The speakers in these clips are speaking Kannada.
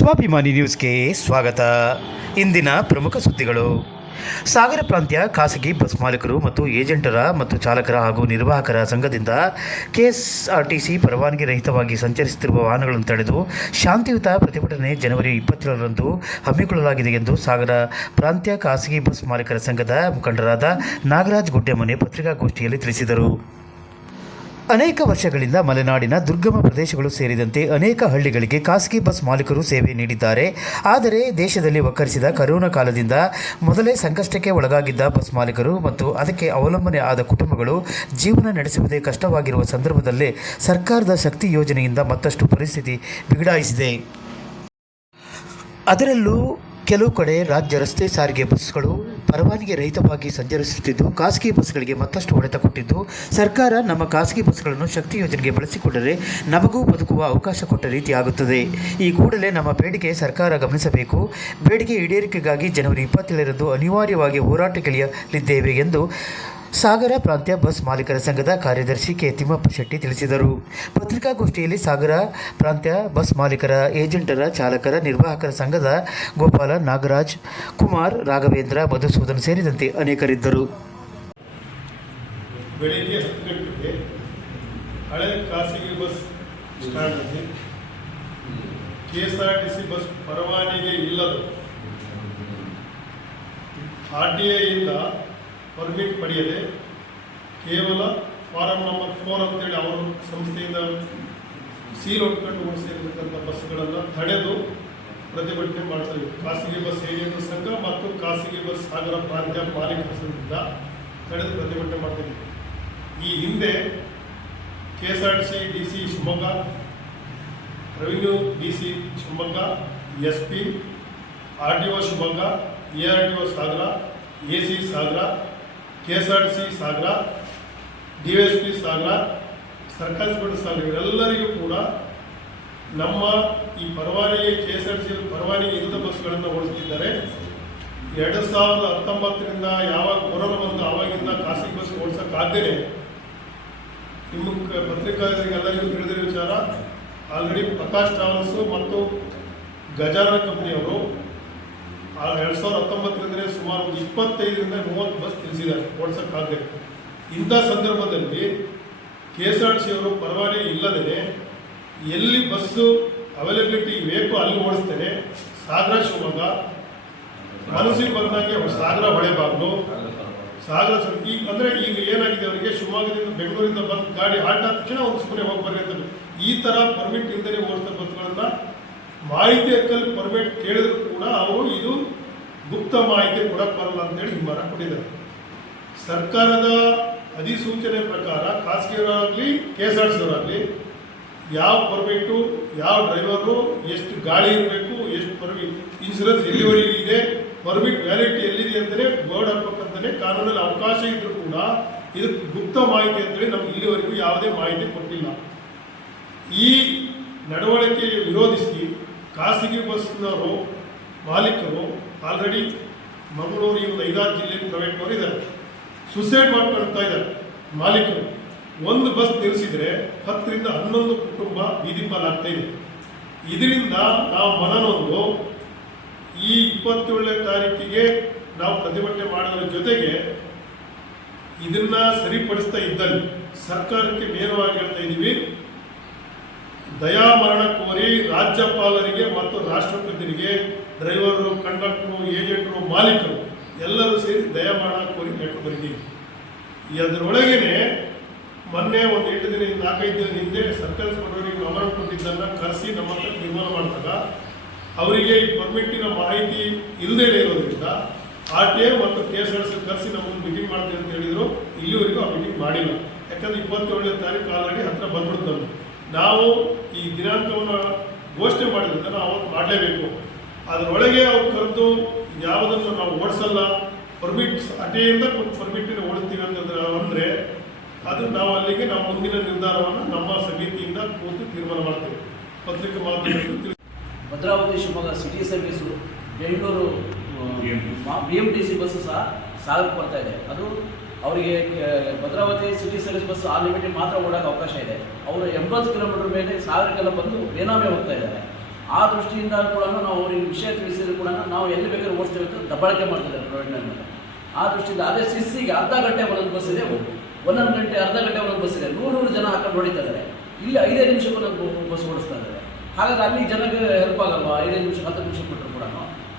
ಸ್ವಾಭಿಮಾನಿ ನ್ಯೂಸ್ಗೆ ಸ್ವಾಗತ. ಇಂದಿನ ಪ್ರಮುಖ ಸುದ್ದಿಗಳು. ಸಾಗರ ಪ್ರಾಂತ್ಯ ಖಾಸಗಿ ಬಸ್ ಮಾಲೀಕರು ಮತ್ತು ಏಜೆಂಟರ ಮತ್ತು ಚಾಲಕರ ಹಾಗೂ ನಿರ್ವಾಹಕರ ಸಂಘದಿಂದ ಕೆಎಸ್ಆರ್ಟಿಸಿ ಪರವಾನಗಿ ರಹಿತವಾಗಿ ಸಂಚರಿಸುತ್ತಿರುವ ವಾಹನಗಳನ್ನು ತಡೆದು ಶಾಂತಿಯುತ ಪ್ರತಿಭಟನೆ ಜನವರಿ ಇಪ್ಪತ್ತೇಳರಂದು ಹಮ್ಮಿಕೊಳ್ಳಲಾಗಿದೆ ಎಂದು ಸಾಗರ ಪ್ರಾಂತ್ಯ ಖಾಸಗಿ ಬಸ್ ಮಾಲೀಕರ ಸಂಘದ ಮುಖಂಡರಾದ ನಾಗರಾಜ್ ಗುಡ್ಡೆಮನೆ ಪತ್ರಿಕಾಗೋಷ್ಠಿಯಲ್ಲಿ ತಿಳಿಸಿದರು. ಅನೇಕ ವರ್ಷಗಳಿಂದ ಮಲೆನಾಡಿನ ದುರ್ಗಮ ಪ್ರದೇಶಗಳು ಸೇರಿದಂತೆ ಅನೇಕ ಹಳ್ಳಿಗಳಿಗೆ ಖಾಸಗಿ ಬಸ್ ಮಾಲೀಕರು ಸೇವೆ ನೀಡಿದ್ದಾರೆ. ಆದರೆ ದೇಶದಲ್ಲಿ ಒಕ್ಕರಿಸಿದ ಕರೋನಾ ಕಾಲದಿಂದ ಮೊದಲೇ ಸಂಕಷ್ಟಕ್ಕೆ ಒಳಗಾಗಿದ್ದ ಬಸ್ ಮಾಲೀಕರು ಮತ್ತು ಅದಕ್ಕೆ ಅವಲಂಬನೆ ಆದ ಕುಟುಂಬಗಳು ಜೀವನ ನಡೆಸುವುದೇ ಕಷ್ಟವಾಗಿರುವ ಸಂದರ್ಭದಲ್ಲೇ ಸರ್ಕಾರದ ಶಕ್ತಿ ಯೋಜನೆಯಿಂದ ಮತ್ತಷ್ಟು ಪರಿಸ್ಥಿತಿ ಬಿಗಡಾಯಿಸಿದೆ. ಅದರಲ್ಲೂ ಕೆಲವು ಕಡೆ ರಾಜ್ಯ ರಸ್ತೆ ಸಾರಿಗೆ ಬಸ್ಗಳು ಪರವಾನಗಿ ರಹಿತವಾಗಿ ಸಂಚರಿಸುತ್ತಿದ್ದು, ಖಾಸಗಿ ಬಸ್ಗಳಿಗೆ ಮತ್ತಷ್ಟು ಹೊಡೆತ ಕೊಟ್ಟಿದ್ದು, ಸರ್ಕಾರ ನಮ್ಮ ಖಾಸಗಿ ಬಸ್ಗಳನ್ನು ಶಕ್ತಿ ಯೋಜನೆಗೆ ಬಳಸಿಕೊಂಡರೆ ನಮಗೂ ಬದುಕುವ ಅವಕಾಶ ಕೊಟ್ಟ ರೀತಿ ಆಗುತ್ತದೆ. ಈ ಕೂಡಲೇ ನಮ್ಮ ಬೇಡಿಕೆ ಸರ್ಕಾರ ಗಮನಿಸಬೇಕು. ಬೇಡಿಕೆ ಈಡೇರಿಕೆಗಾಗಿ ಜನವರಿ ಇಪ್ಪತ್ತೇಳರಂದು ಅನಿವಾರ್ಯವಾಗಿ ಹೋರಾಟಕ್ಕಿಳಿಯಲಿದ್ದೇವೆ ಎಂದು ಸಾಗರ ಪ್ರಾಂತ್ಯ ಬಸ್ ಮಾಲೀಕರ ಸಂಘದ ಕಾರ್ಯದರ್ಶಿ ಕೆ ತಿಮ್ಮಪ್ಪ ಶೆಟ್ಟಿ ತಿಳಿಸಿದರು. ಪತ್ರಿಕಾಗೋಷ್ಠಿಯಲ್ಲಿ ಸಾಗರ ಪ್ರಾಂತ್ಯ ಬಸ್ ಮಾಲೀಕರ ಏಜೆಂಟರ ಚಾಲಕರ ನಿರ್ವಾಹಕರ ಸಂಘದ ಗೋಪಾಲ ನಾಗರಾಜ್, ಕುಮಾರ್ ರಾಘವೇಂದ್ರ, ಮಧುಸೂದನ್ ಸೇರಿದಂತೆ ಅನೇಕರಿದ್ದರು. ಬೆಳಿಗ್ಗೆ ಹತ್ತು ಗಂಟೆಗೆ ಹಳೆ ಖಾಸಗಿ ಬಸ್ ಸ್ಟ್ಯಾಂಡಲ್ಲಿ ಬಸ್ ಪರವಾನಿಗೆ ಇಲ್ಲದ. ಆರ್ ಟಿ ಪರ್ಮಿಟ್ ಪಡೆಯದೆ ಕೇವಲ ಫಾರಂ ನಂಬರ್ ಫೋರ್ ಅಂತೇಳಿ ಅವರ ಸಂಸ್ಥೆಯಿಂದ ಸೀಲ್ ಹೊಡ್ಕೊಂಡು ಓಡಿಸಿರ್ತಕ್ಕಂಥ ಬಸ್ಗಳನ್ನು ತಡೆದು ಪ್ರತಿಭಟನೆ ಮಾಡ್ತಾರೆ. ಖಾಸಗಿ ಬಸ್ ಏಜೆಂಟ್ ಸಂಘ ಮತ್ತು ಖಾಸಗಿ ಬಸ್ ಸಾಗರ ಪ್ರಾಂತ್ಯ ಮಾಲೀಕರ ಸಂಘದಿಂದ ತಡೆದು ಪ್ರತಿಭಟನೆ ಮಾಡ್ತೀವಿ ಈ ಹಿಂದೆ K S R T C D C Shivamogga, revenue D C Shivamogga S P R T O Shivamogga, A R T O Sagara, A C Sagara K S R T C Sagara, D S P Sagara ಸರ್ಕಾರಿ ಸ್ಕೂಲ್ ಸಾಗರ, ಇವರೆಲ್ಲರಿಗೂ ಕೂಡ ನಮ್ಮ ಈ ಪರವಾನಗಿ K S R T C ಪರವಾನಗಿ ಇಲ್ಲದ ಬಸ್ಗಳನ್ನು ಓಡಿಸ್ತಿದ್ದಾರೆ. ಎರಡು ಸಾವಿರದ ಹತ್ತೊಂಬತ್ತರಿಂದ ಯಾವಾಗ ಕೊರೋನಾ ಬಂತು, ಆವಾಗಿಂದ ಖಾಸಗಿ ಬಸ್ ಓಡಿಸೋಕ್ಕಾಗದೇ ನಿಮ್ಮ ಕ- ಪತ್ರಿಕಾರಿಗೆ ಎಲ್ಲರಿಗೂ ತಿಳಿದಿರೋ ವಿಚಾರ, ಆಲ್ರೆಡಿ ಪ್ರಕಾಶ್ ಟ್ರಾವೆಲ್ಸು ಮತ್ತು ಗಜಾನನ ಕಂಪ್ನಿಯವರು ಎರಡು ಸಾವಿರದ ಹತ್ತೊಂಬತ್ತರಿಂದಲೇ ಸುಮಾರು ಒಂದು ಇಪ್ಪತ್ತೈದರಿಂದ ಮೂವತ್ತು ಬಸ್ ತಿಳಿಸಿದ್ದಾರೆ ಓಡಿಸೋಕ್ಕಾಗದೆ ಇಂಥ ಸಂದರ್ಭದಲ್ಲಿ K S R T C ಅವರು ಪರವಾನಗಿ ಇಲ್ಲದೇ ಎಲ್ಲಿ ಬಸ್ಸು ಅವೈಲಬಿಲಿಟಿ ಬೇಕು ಅಲ್ಲಿ ಓಡಿಸ್ತೇನೆ, ಸಾಗರ, ಶಿವಮೊಗ್ಗ. ಮನಸ್ಸಿಗೆ ಬಂದಂಗೆ ಸಾಗರ ಹೊಳೆಬಾರ್ದು ಸಾಗರ ಸರ್ ಈಗ ಅಂದರೆ ಈಗ ಏನಾಗಿದೆ ಅವರಿಗೆ? ಶಿವಮೊಗ್ಗದಿಂದ ಬೆಂಗಳೂರಿಂದ ಬಂದು ಗಾಡಿ ಹಾಟ್ ಆದ ತಕ್ಷಣ ಒಂದು ಸುಮ್ಮನೆ ಹೋಗಿ ಅಂತ ಈ ಥರ ಪರ್ಮಿಟ್ ಇಲ್ಲದೇ ಓಡಿಸ್ತಾ ಬಸ್ಗಳನ್ನು. ಮಾಹಿತಿ ಹಕ್ಕಲ್ಲಿ ಪರ್ಮಿಟ್ ಕೇಳಿದ್ರು ಕೂಡ ಅವರು ಇದು ಗುಪ್ತ ಮಾಹಿತಿ ಕೊಡಕ್ಕೆ ಬರಲ್ಲ ಅಂತೇಳಿ ಹಿಂಬರ ಕೊಟ್ಟಿದ್ದಾರೆ. ಸರ್ಕಾರದ ಅಧಿಸೂಚನೆ ಪ್ರಕಾರ ಖಾಸಗಿಯವರಾಗಲಿ ಕೆ ಎಸ್ ಆರ್ ಸಿ ಅವರಾಗಲಿ ಯಾವ ಪರ್ಮಿಟು, ಯಾವ ಡ್ರೈವರು, ಎಷ್ಟು ಗಾಳಿ ಇರಬೇಕು, ಎಷ್ಟು ಪರ್ಮಿಟ್ ಇನ್ಶೂರೆನ್ಸ್ ಎಲ್ಲಿವರೆಗೆ ಇದೆ, ಪರ್ಮಿಟ್ ವ್ಯಾಲಿಟಿ ಎಲ್ಲಿದೆ ಅಂದರೆ ಬೋರ್ಡ್ ಹಾಕ್ಬೇಕಂತಲೇ ಕಾನೂನಲ್ಲಿ ಅವಕಾಶ ಇದ್ದರೂ ಕೂಡ ಇದು ಗುಪ್ತ ಮಾಹಿತಿ ಅಂತೇಳಿ ನಮ್ಗೆ ಇಲ್ಲಿವರೆಗೂ ಯಾವುದೇ ಮಾಹಿತಿ ಕೊಟ್ಟಿಲ್ಲ. ಈ ನಡವಳಿಕೆ ವಿರೋಧಿಸಿ ಖಾಸಗಿ ಬಸ್ನವರು ಮಾಲೀಕರು ಆಲ್ರೆಡಿ ಮಂಗಳೂರು ಈ ಒಂದು ಐದಾರು ಜಿಲ್ಲೆ ಪ್ರೈವೇಟ್ ಮಾಡಿದ್ದಾರೆ ಸುಸೈಡ್ ಮಾಡ್ಕೊಳ್ತಾ ಇದ್ದಾರೆ ಮಾಲೀಕರು. ಒಂದು ಬಸ್ ನಿಲ್ಲಿಸಿದ್ರೆ ಹತ್ತರಿಂದ ಹನ್ನೊಂದು ಕುಟುಂಬ ಬೀದಿ ಪಾಲಾಗ್ತಾ ಇದೆ. ಇದರಿಂದ ನಾವು ಮನನೊಂದು ಈ ಇಪ್ಪತ್ತೇಳನೇ ತಾರೀಕಿಗೆ ನಾವು ಪ್ರತಿಭಟನೆ ಮಾಡೋದ್ರ ಜೊತೆಗೆ ಇದನ್ನ ಸರಿಪಡಿಸ್ತಾ ಇದ್ದಲ್ಲಿ ಸರ್ಕಾರಕ್ಕೆ ನೇರವಾಗಿ ಹೇಳ್ತಾ ಇದ್ದೀವಿ ದಯಾಮರಣ ಕೋರಿ ರಾಜ್ಯಪಾಲರಿಗೆ ಮತ್ತು ರಾಷ್ಟ್ರಪತಿರಿಗೆ ಡ್ರೈವರು, ಕಂಡಕ್ಟ್ರು, ಏಜೆಂಟರು, ಮಾಲೀಕರು ಎಲ್ಲರೂ ಸೇರಿ ದಯಮಾಡ ಕೋರಿ ಲೆಟರ್ ಬರೆದೀವಿ ಅದರೊಳಗೇನೆ ಮೊನ್ನೆ ಒಂದು ಎಂಟು ದಿನ, ನಾಲ್ಕೈದು ದಿನ ಹಿಂದೆ ಸರ್ಕಲ್ಸ್ ಕೊಟ್ಟವರಿಗೆ ಗಮನ ಕೊಟ್ಟಿದ್ದನ್ನು ಕರೆಸಿ ನಮ್ಮ ಹತ್ರ ನಿರ್ಮಾಣ ಮಾಡಿದಾಗ ಅವರಿಗೆ ಈ ಪರ್ಮಿಟ್ಟಿನ ಮಾಹಿತಿ ಇಲ್ಲದೇ ಇರೋದ್ರಿಂದ ಆರ್ ಟಿ ಮತ್ತು ಕೆ ಎಸ್ ಆರ್ ಸಿ ಕರೆಸಿ ನಮ್ಮನ್ನು ಮೀಟಿಂಗ್ ಮಾಡ್ತೀವಿ ಅಂತ ಹೇಳಿದರು. ಇಲ್ಲಿವರೆಗೂ ಆ ಮೀಟಿಂಗ್ ಮಾಡಿಲ್ಲ. ಯಾಕಂದ್ರೆ ಇಪ್ಪತ್ತೇಳನೇ ತಾರೀಕು ಆಲ್ರೆಡಿ ಹತ್ರ ಬಂದ್ಬಿಡ್ತು ನಾವು ಈ ದಿನಾಂಕವನ್ನು ಘೋಷಣೆ ಮಾಡಿದ್ರಿಂದ ನಾವು ಮಾಡಲೇಬೇಕು. ಅದರೊಳಗೆ ಅವ್ರು ಕರೆದು ಯಾವುದನ್ನು ನಾವು ಓಡಿಸಲ್ಲ ಪರ್ಮಿಟ್ ಅಟೆಯಿಂದ ಕೊಟ್ಟು ಪರ್ಮಿಟಿನ ಓಡಿಸ್ತೀವಿ ಅಂತಂದ್ರೆ ಅಂದರೆ ಅದು ನಾವು ಅಲ್ಲಿಗೆ ನಾವು ಮುಂದಿನ ನಿರ್ಧಾರವನ್ನು ನಮ್ಮ ಸಮಿತಿಯಿಂದ ಕೂತು ತೀರ್ಮಾನ ಮಾಡ್ತೇವೆ. ಪತ್ರಿಕಾ ಮಾಧ್ಯಮ Bhadravati, Shivamogga city service Bengaluru B M T C bus ಸಹ ಸಾಗರಕ್ಕೆ ಬರ್ತಾ ಇದೆ. ಅದು ಅವರಿಗೆ ಭದ್ರಾವತಿ ಸಿಟಿ ಸರ್ವಿಸ್ ಬಸ್ ಆ ಲಿಮಿಟೆಡ್ ಮಾತ್ರ ಓಡೋಕೆ ಅವಕಾಶ ಇದೆ. ಅವರು ಎಂಬತ್ತು ಕಿಲೋಮೀಟರ್ ಮೇಲೆ ಸಾಗರಕ್ಕೆಲ್ಲ ಬಂದು ಬೇನಾಮೆ ಹೋಗ್ತಾ ಇದ್ದಾರೆ. ಆ ದೃಷ್ಟಿಯಿಂದ ಕೂಡ ನಾವು ಅವ್ರಿಗೆ ವಿಷಯ ತಿಳಿಸಿದ್ರು ಕೂಡ ನಾವು ಎಲ್ಲಿ ಬೇಕಾದ್ರೂ ಓಡಿಸ್ತೇವೆ ಅಂತ ದಬ್ಬಳಕೆ ಮಾಡ್ತಿದ್ದಾರೆ ಪ್ರೈವೇಟ್ನಲ್ಲಿ ಮೇಲೆ ಆ ದೃಷ್ಟಿಯಿಂದ ಅದೇ ಸಿಸ್ಸಿಗೆ ಅರ್ಧ ಗಂಟೆ ಒಂದೊಂದು ಬಸ್ ಇದೆ ಒಂದೊಂದು ಗಂಟೆ, ಅರ್ಧ ಗಂಟೆ ಒಂದೊಂದು ಬಸ್ ಇದೆ ನೂರು ಜನ ಹಾಕೊಂಡು ಹೊಡಿತಾ ಇದ್ದಾರೆ ಇಲ್ಲಿ ಐದೇ ನಿಮಿಷಕ್ಕೆ ಬಸ್ ಓಡಿಸ್ತಾ ಇದ್ದಾರೆ. ಹಾಗಾದ್ರೆ ಅಲ್ಲಿ ಜನಕ್ಕೆ ಹೆಲ್ಪ್ ಆಗಲ್ವಾ? ಐದೇ ನಿಮಿಷ ಹತ್ತು ನಿಮಿಷ ಕೊಟ್ಟರು ಕೂಡ.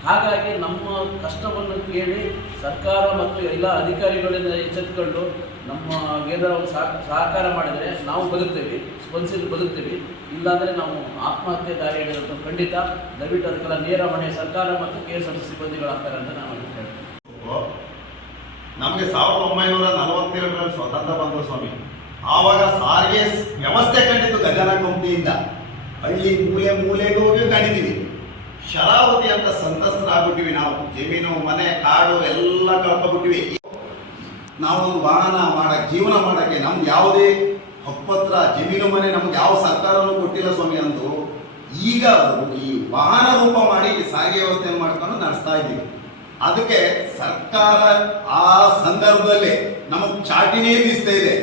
ಹಾಗಾಗಿ ನಮ್ಮ ಕಷ್ಟವನ್ನು ಕೇಳಿ ಸರ್ಕಾರ ಮತ್ತು ಎಲ್ಲ ಅಧಿಕಾರಿಗಳಿಂದ ಎಚ್ಚೆತ್ಕೊಂಡು ನಮ್ಮ ಏನಾದರೂ ಸಹ ಸಹಕಾರ ಮಾಡಿದರೆ ನಾವು ಬದುಕ್ತೇವೆ, ಸ್ಪಂದಿಸಿ ಬದುಕ್ತೇವೆ. ಇಲ್ಲಾಂದರೆ ನಾವು ಆತ್ಮಹತ್ಯೆ ದಾರಿ ಹಿಡಿದಂಥ ಖಂಡಿತ. ದಯವಿಟ್ಟು ಅದಕ್ಕೆಲ್ಲ ನೇರ ಹೊಣೆ ಸರ್ಕಾರ ಮತ್ತು ಕೆ ಎಸ್ ಆರ್ ಟಿ ಸಿಬ್ಬಂದಿಗಳಾಗ್ತಾರೆ ಅಂತ ನಾನು ಹೇಳ್ತೇನೆ. ನಮಗೆ ಸಾವಿರದ ಒಂಬೈನೂರ ನಲವತ್ತೆರಡರಲ್ಲಿ ಸ್ವತಂತ್ರ ಬಂದ ಸ್ವಾಮಿ. ಆವಾಗ ಸಾರಿಗೆ ವ್ಯವಸ್ಥೆ ಕಂಡಿದ್ದು ಗಗನ ಕಂಪ್ನಿಯಿಂದ ಹಳ್ಳಿ ಮೂಲೆ ಮೂಲೆಗೂ ಕಂಡಿದ್ದೀವಿ ಶರಾವತಿ ಅಂತ ಸಂತಸ್ತರಾಗ್ಬಿಟ್ಟಿವಿ ನಾವು. ಜಮೀನು, ಮನೆ, ಕಾಡು ಎಲ್ಲ ಕಳ್ಕೊಬಿಟ್ಟಿವಿ ನಾವೊಂದು ವಾಹನ ಮಾಡಕ್ಕೆ ಜೀವನ ಮಾಡಕ್ಕೆ ನಮ್ಗೆ ಯಾವುದೇ ಹಪ್ಪತ್ರ ಜಮೀನು, ಮನೆ ನಮ್ಗೆ ಯಾವ ಸರ್ಕಾರನೂ ಕೊಟ್ಟಿಲ್ಲ ಸ್ವಾಮಿ ಅಂದು ಈಗ ಈ ವಾಹನ ರೂಪ ಮಾಡಿ ಸಾರಿಗೆ ವ್ಯವಸ್ಥೆಯನ್ನು ಮಾಡ್ಕೊಂಡು ನಡೆಸ್ತಾ ಇದ್ದೀವಿ. ಅದಕ್ಕೆ ಸರ್ಕಾರ ಆ ಸಂದರ್ಭದಲ್ಲಿ ನಮಗೆ ಚಾಟಿನೇ ಬೀಸ್ತಾ ಇದೆ.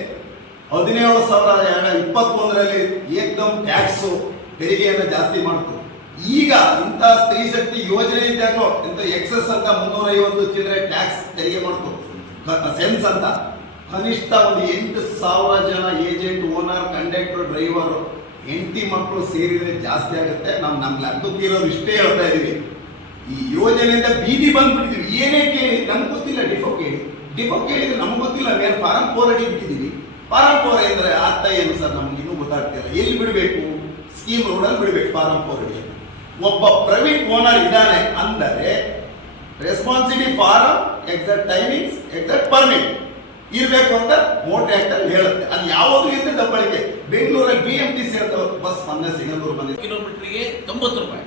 ಹದಿನೇಳು ಸಾವಿರದ ಎರಡು ಇಪ್ಪತ್ತೊಂದರಲ್ಲಿ ಏಕದಮ್ ಟ್ಯಾಕ್ಸು ತೆರಿಗೆಯನ್ನು ಜಾಸ್ತಿ ಮಾಡ್ತು. ಈಗ ಇಂಥ ಸ್ತ್ರೀ ಶಕ್ತಿ ಯೋಜನೆ ಇದ್ದಾಗಲೂ ಇಂಥ ಎಕ್ಸಸ್ ಅಂತ ಮುನ್ನೂರೈವತ್ತು ಚಿಲ್ಲರೆ ಟ್ಯಾಕ್ಸ್ ತೆರಿಗೆ ಮಾಡ್ತು ಸೆನ್ಸ್ ಅಂತ. ಕನಿಷ್ಠ ಒಂದು ಎಂಟು ಸಾವಿರ ಜನ ಏಜೆಂಟ್ ಓನರ್ ಕಂಡಕ್ಟರ್ ಡ್ರೈವರ್ ಹೆಂಡತಿ ಮಕ್ಕಳು ಸೇರಿದ್ರೆ ಜಾಸ್ತಿ ಆಗುತ್ತೆ. ನಾವು ನಮ್ಗೆ ಅರ್ಥಕ್ಕಿರೋದು ಇಷ್ಟೇ ಹೇಳ್ತಾ ಇದೀವಿ. ಈ ಯೋಜನೆಯಿಂದ ಬೀದಿ ಬಂದ್ಬಿಟ್ಟಿದೀವಿ. ಏನೇ ಕೇಳಿ, ನಮ್ಗೆ ಗೊತ್ತಿಲ್ಲ ಡಿಫೋ ಕೇಳಿ. ಡಿಫೋ ಕೇಳಿದ್ರೆ ನಮ್ಗೆ ಗೊತ್ತಿಲ್ಲ, ಮೇಲೆ ಫಾರಂ ಫೋರ್ ಅಡಿ ಬಿಟ್ಟಿದ್ದೀವಿ ಫಾರಂ ಫೋರ್ ಅಂದ್ರೆ ಅರ್ಥ ಏನು ಸರ್? ನಮ್ಗೆ ಇನ್ನೂ ಗೊತ್ತಾಗ್ತಿಲ್ಲ ಎಲ್ಲಿ ಬಿಡಬೇಕು? ಸ್ಕೀಮ್ ರೋಡಲ್ಲಿ ಬಿಡಬೇಕು, ಫಾರಂ ಫೋರ್ ಅಡಿ ಒಬ್ಬ ಪ್ರೈವೇಟ್ ಓನರ್ ಇದ್ದಾನೆ ಅಂದರೆ responsibility for exact timings exact permit ಇರಬೇಕು ಅಂತ ಮೋಟರ್ ಆಕ್ಟ್ ಅಲ್ಲಿ ಹೇಳುತ್ತೆ. ಅದು ಯಾವುದು ಇದ್ದ ದಬ್ಬಳಿಕೆ? ಬೆಂಗಳೂರಲ್ಲಿ ಬಿ ಎಂ ಟಿ ಸಿ ಅಂತ ಬಸ್ ಮೊನ್ನೆ ಸಿಗಂದೂರು ಬಂದಿದೆ ಕಿಲೋಮೀಟ್ರಿಗೆ ತೊಂಬತ್ತು ರೂಪಾಯಿ.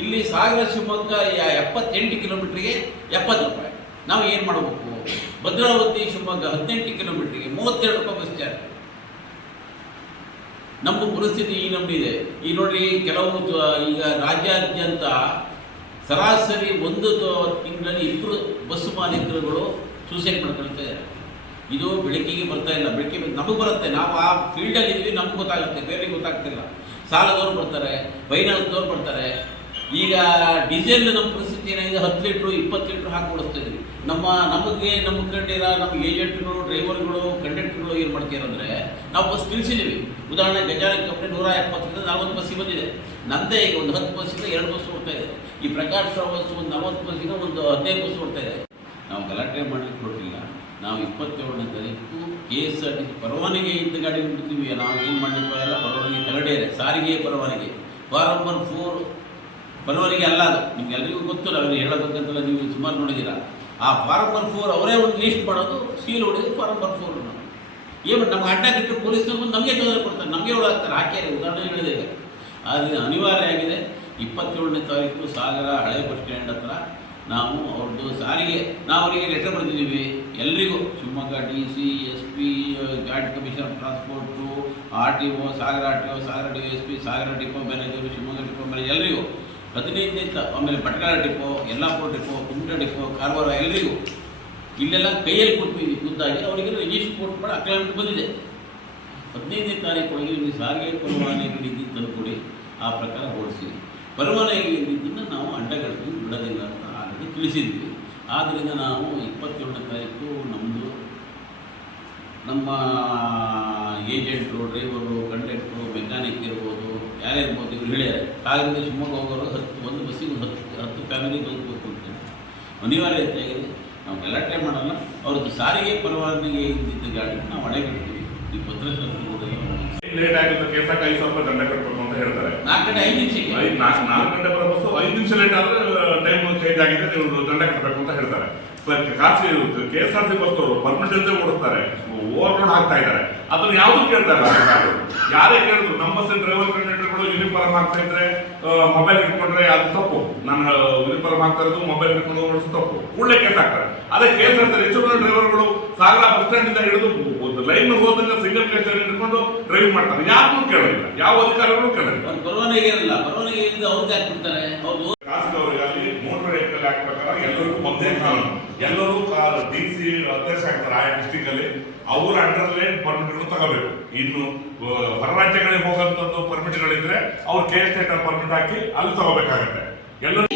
ಇಲ್ಲಿ ಸಾಗರ ಶಿವಮೊಗ್ಗ ಎಪ್ಪತ್ತೆಂಟು ಕಿಲೋಮೀಟ್ರಿಗೆ ಎಪ್ಪತ್ತು ರೂಪಾಯಿ. ನಾವು ಏನು ಮಾಡಬೇಕು? ಭದ್ರಾವತಿ ಶಿವಮೊಗ್ಗ ಹದಿನೆಂಟು ಕಿಲೋಮೀಟ್ರಿಗೆ ಮೂವತ್ತೆರಡು ರೂಪಾಯಿ ಬಸ್ ಚಾರ್ಜ್ ನಮ್ಮ ಪರಿಸ್ಥಿತಿ ಈ ನಂಬಿದೆ ಈ ನೋಡಿ ಕೆಲವು ಈಗ ರಾಜ್ಯಾದ್ಯಂತ ಸರಾಸರಿ ಒಂದು ತಿಂಗಳಲ್ಲಿ ಇಬ್ಬರು ಬಸ್ ಮಾಲೀಕರುಗಳು ಸೂಸೈಡ್ ಮಾಡ್ಕೊಳ್ತಾ ಇದ್ದಾರೆ. ಇದು ಬೆಳಕಿಗೆ ಬರ್ತಾ ಇಲ್ಲ. ಬೆಳಕಿಗೆ ನಮಗೆ ಬರುತ್ತೆ. ನಾವು ಆ ಫೀಲ್ಡಲ್ಲಿ ಇದ್ವಿ ನಮ್ಗೆ ಗೊತ್ತಾಗುತ್ತೆ. ಬೇರೆ ಗೊತ್ತಾಗ್ತಿಲ್ಲ. ಸಾಲದವರು ಬರ್ತಾರೆ ಫೈನಾನ್ಸ್ದವ್ರು ಬರ್ತಾರೆ. ಈಗ ಡೀಸೆಲ್ ನಮ್ಮ ಪರಿಸ್ಥಿತಿ ಏನಾಗಿದೆ? ಹತ್ತು ಲೀಟ್ರು, ಇಪ್ಪತ್ತು ಲೀಟ್ರು ಹಾಕಿ ಓಡಿಸ್ತಾ ನಮ್ಮ, ನಮಗೆ, ನಮ್ಮ ಕಂಡಿರ ನಮ್ಮ ಏಜೆಂಟ್ಗಳು, ಡ್ರೈವರ್ಗಳು, ಕಂಡಕ್ಟರ್ಗಳು ಏನು ಮಾಡ್ತೀರಂದ್ರೆ ನಾವು ಬಸ್ ತಿಳಿಸಿದ್ದೀವಿ ಉದಾಹರಣೆ ಗಜಾನ ಕಂಪ್ನಿ ನೂರ ಎಪ್ಪತ್ತರಿಂದ ನಲ್ವತ್ತು ಬಸ್ಸಿಗೆ ಬಂದಿದೆ. ನಮ್ಮದೇ ಈಗ ಒಂದು ಹತ್ತು ಬಸ್ಸಿಂದ ಎರಡು ಬಸ್ ಓಡ್ತಾ ಇದೆ. ಈ ಪ್ರಕಾಶ್ ರಾವ್ ಬಸ್ ಒಂದು ನಲ್ವತ್ತು ಬಸ್ಸಿಗೆ ಒಂದು ಹದಿನೈದು ಬಸ್ ಓಡ್ತಾ ಇದೆ. ನಾವು ಗಲಾಟೆ ಮಾಡಲಿಕ್ಕೆ ಕೊಡಲಿಲ್ಲ ನಾವು ಇಪ್ಪತ್ತೇಳನೇ ತಾರೀಕು K S R T C ಪರವಾನಗಿ ಇದ್ದ ಗಾಡಿ ಬಿಡ್ತೀವಿ. ನಾವು ಏನು ಮಾಡಲಿಕ್ಕೆ ಎಲ್ಲ ಪರವಾನಗಿ ಇದೆ. ಸಾರಿಗೆ ಪರವಾನಗಿ. ಫಾರ್ ನಂಬರ್ ಫೋರ್ ಪರವಾನಗಿ ಅಲ್ಲ ಅದು. ನಿಮ್ಗೆಲ್ಲರಿಗೂ ಗೊತ್ತು ಅವ್ರಿಗೆ ಹೇಳಬೇಕಂತಲ್ಲ ನೀವು ಸುಮಾರು ನೋಡಿದ್ದೀರಾ. ಆ ಫಾರಂ ನಂಬರ್ ಫೋರ್ ಅವರೇ ಒಂದು ಲಿಸ್ಟ್ ಮಾಡೋದು ಸೀಲ್ ಹೊಡೆಯೋದು ಫಾರಂ ನಂಬರ್ ಫೋರ್ ಏನು ನಮ್ಗೆ ಅಡ್ಡ ಕಿಟ್ಟು ಪೊಲೀಸ್ನವ್ರು ಬಂದು ನಮಗೆ ತೊಂದರೆ ಕೊಡ್ತಾರೆ, ನಮಗೆ ಒಳಗಾಗ್ತಾರೆ ಹಾಕ್ಯಾರೆ ಉದಾಹರಣೆ ಹೇಳಿದೆ ಆದರೆ ಅನಿವಾರ್ಯ ಆಗಿದೆ, ಇಪ್ಪತ್ತೇಳನೇ ತಾರೀಕು ಸಾಗರ ಹಳೆ ಬಸ್ ಸ್ಟ್ಯಾಂಡ್ ಹತ್ರ ನಾವು ಅವ್ರದ್ದು ಸಾರಿಗೆ, ನಾವು ಅವರಿಗೆ ಲೆಟರ್ ಬರ್ತಿದ್ದೀವಿ ಎಲ್ರಿಗೂ Shivamogga D C S P guard commissioner transport R T O Sagara R T O Sagara D S P Sagara depot manager Shivamogga depot manager ಎಲ್ರಿಗೂ. ತ, ಆಮೇಲೆ Bhatkal depot, Yellapur depot Kumta depot, Karwar ಎಲ್ಲರಿಗೂ ಇಲ್ಲೆಲ್ಲ ಕೈಯಲ್ಲಿ ಕೊಟ್ಟು ಖುದ್ದಾಗಿ ಅವರಿಗೆ ರಿಜಿಸ್ಟರ್ ಕೊಟ್ಟು ಮಾಡಿ ಅಕ್ಲಾಮೆಂಟ್ ಬಂದಿದೆ. ಹದಿನೈದನೇ ತಾರೀಕು ಒಳಗೆ ನಿಮಗೆ ಸಾರಿಗೆ ಪರವಾನಗಿ ನೀಡಿದ್ದು ತಂದುಕೊಡಿ ಆ ಪ್ರಕಾರ ಓಡಿಸಿ. ಪರವಾನಗಿ ನೀಡಿದ್ದನ್ನು ನಾವು ಅಡ್ಡಗಡ್ತೀವಿ ಬಿಡೋದಿಲ್ಲ ಅಂತ ಆಲ್ರೆಡಿ ತಿಳಿಸಿದ್ವಿ. ಆದ್ದರಿಂದ ನಾವು ಇಪ್ಪತ್ತೇಳನೇ ತಾರೀಕು ನಮ್ಮದು ನಮ್ಮ ಏಜೆಂಟ್ರು ಡ್ರೈವರು, ಕಂಡಕ್ಟ್ರು, ಮೆಕ್ಯಾನಿಕ್ ಇರ್ಬೋದು, ಯಾರೇ ಇರ್ಬೋದು ಇವ್ರು ಹೇಳಿದ್ದಾರೆ ಕಾಲದಿಂದ ಶಿವಮೊಗ್ಗ ಹೋಗೋರು ಹತ್ತು ಒಂದು ಬಸ್ಸಿಗೆ ಒಂದು ಹತ್ತು ಹತ್ತು ಅಂತ. ಅನಿವಾರ್ಯತೆಯಾಗಿದೆ ನಾವು ಗಲಾಟೆ ಮಾಡಲ್ಲ. ಅವ್ರದ್ದು ಸಾರಿಗೆ ಪರವಾನಗಿ ಇದ್ದಿದ್ದ ಗಾಡಿ ನಾವು ಹೊಣೆಗಿಡ್ತೀವಿ ಈ ಪತ್ರಕರ್ತರು ಲೇಟ್ ಆಗಿದ್ದು ಕೇಸಕ್ಕೆ ಐದು ಸಾವಿರ ರೂಪಾಯಿ ದಂಡ ಕಟ್ಟಬೇಕು ಅಂತ ಹೇಳ್ತಾರೆ. ನಾಲ್ಕು ಗಂಟೆ ಐದು ನಿಮಿಷ ನಾಲ್ಕು ಗಂಟೆ ಬರೋ ಬಸ್ಸು ಐದು ನಿಮಿಷ ಲೇಟ್ ಆದ್ರೆ ಟೈಮ್ ಚೇಂಜ್ ಆಗಿದೆ ನೀವು ದಂಡ ಕಟ್ಟಬೇಕು ಅಂತ ಹೇಳ್ತಾರೆ. ಖಾಸಗಿ K S R C bus ಅವರು ಪರ್ಮಿಟ್ ಇಲ್ಲದೆ ಓಡಿಸ್ತಾರೆ. ಓವರ್ಲೋಡ್ ಹಾಕ್ತಾ ಇದ್ದಾರೆ. ಅದನ್ನ ಯಾವುದು ಕೇಳ್ತಾರೆ? ಅಧಿಕಾರಿಗಳು. ಯಾರೇ ಕೇಳಿದ್ರು ನಮ್ಮ ಬಸ್ ಡ್ರೈವರ್ ಕಂಡಕ್ಟರ್ಗಳು ಯೂನಿಫಾರ್ಮ್ ಹಾಕ್ತಾ ಇದ್ರೆ ಮೊಬೈಲ್ ಇಟ್ಕೊಂಡ್ರೆ ಅದು ತಪ್ಪು. ನಾನು ಯೂನಿಫಾರ್ಮ್ ಹಾಕ್ತಾ ಇರೋದು ಮೊಬೈಲ್ ಹಿಡ್ಕೊಂಡು ಓಡಿಸೋ ತಪ್ಪು. ಕೂಡಲೇ ಕೇಸ್ ಹಾಕ್ತಾರೆ ಅದೇ ಕೇಸ್ ಹಾಕ್ತಾರೆ ಹೆಚ್ಚು ಡ್ರೈವರ್ಗಳು ಸಾಗರ ಬಸ್ ಸ್ಟ್ಯಾಂಡ್ ಇಂದ ಹಿಡಿದು ಒಂದು ಲೈನ್ ಹೋದಂಗ ಸಿಂಗಲ್ ಕೇಸ್ ಹಿಡ್ಕೊಂಡು ಡ್ರೈವ್ ಮಾಡ್ತಾರೆ. ಯಾರನ್ನೂ ಕೇಳೋದಿಲ್ಲ. ಯಾವ ಅಧಿಕಾರಿಗಳು ಕೇಳೋದಿಲ್ಲ. ಪರವಾನಗಿ ಇರಲ್ಲ ಇಲ್ಲದೆ ಅವ್ರಿಗೆ ಹಾಕ್ಬಿಡ್ತಾರೆ ಅವ್ರು ಖಾಸಗಿಯವರಿಗಾಗಿ ಮೋಟರ್ ವೆಹಿಕಲ್ ಆಕ್ಟ್ ಪ್ರಕಾರ ಎಲ್ಲರಿಗೂ ಒಂದೇ ಕಾನೂನು ಎಲ್ಲರೂ ಡಿ ಸಿ ಅಧ್ಯಕ್ಷ ಆಗ್ತಾರೆ ಆಯಾ ಡಿಸ್ಟಿಕ್ ಅಲ್ಲಿ ಅವರ ಅಂಡರ್ಲೇ ಪರ್ಮಿಟ್ ತಗೋಬೇಕು. ಇನ್ನು ಹೊರ ರಾಜ್ಯಗಳಿಗೆ ಹೋಗಂತದ್ದು ಪರ್ಮಿಟ್ ಪರ್ಮಿಟ್ಗಳಿದ್ರೆ ಅವ್ರು ಕೆ ಎಸ್ ಪರ್ಮಿಟ್ ಹಾಕಿ ಅಲ್ಲಿ ತಗೋಬೇಕಾಗತ್ತೆ. ಎಲ್ಲರೂ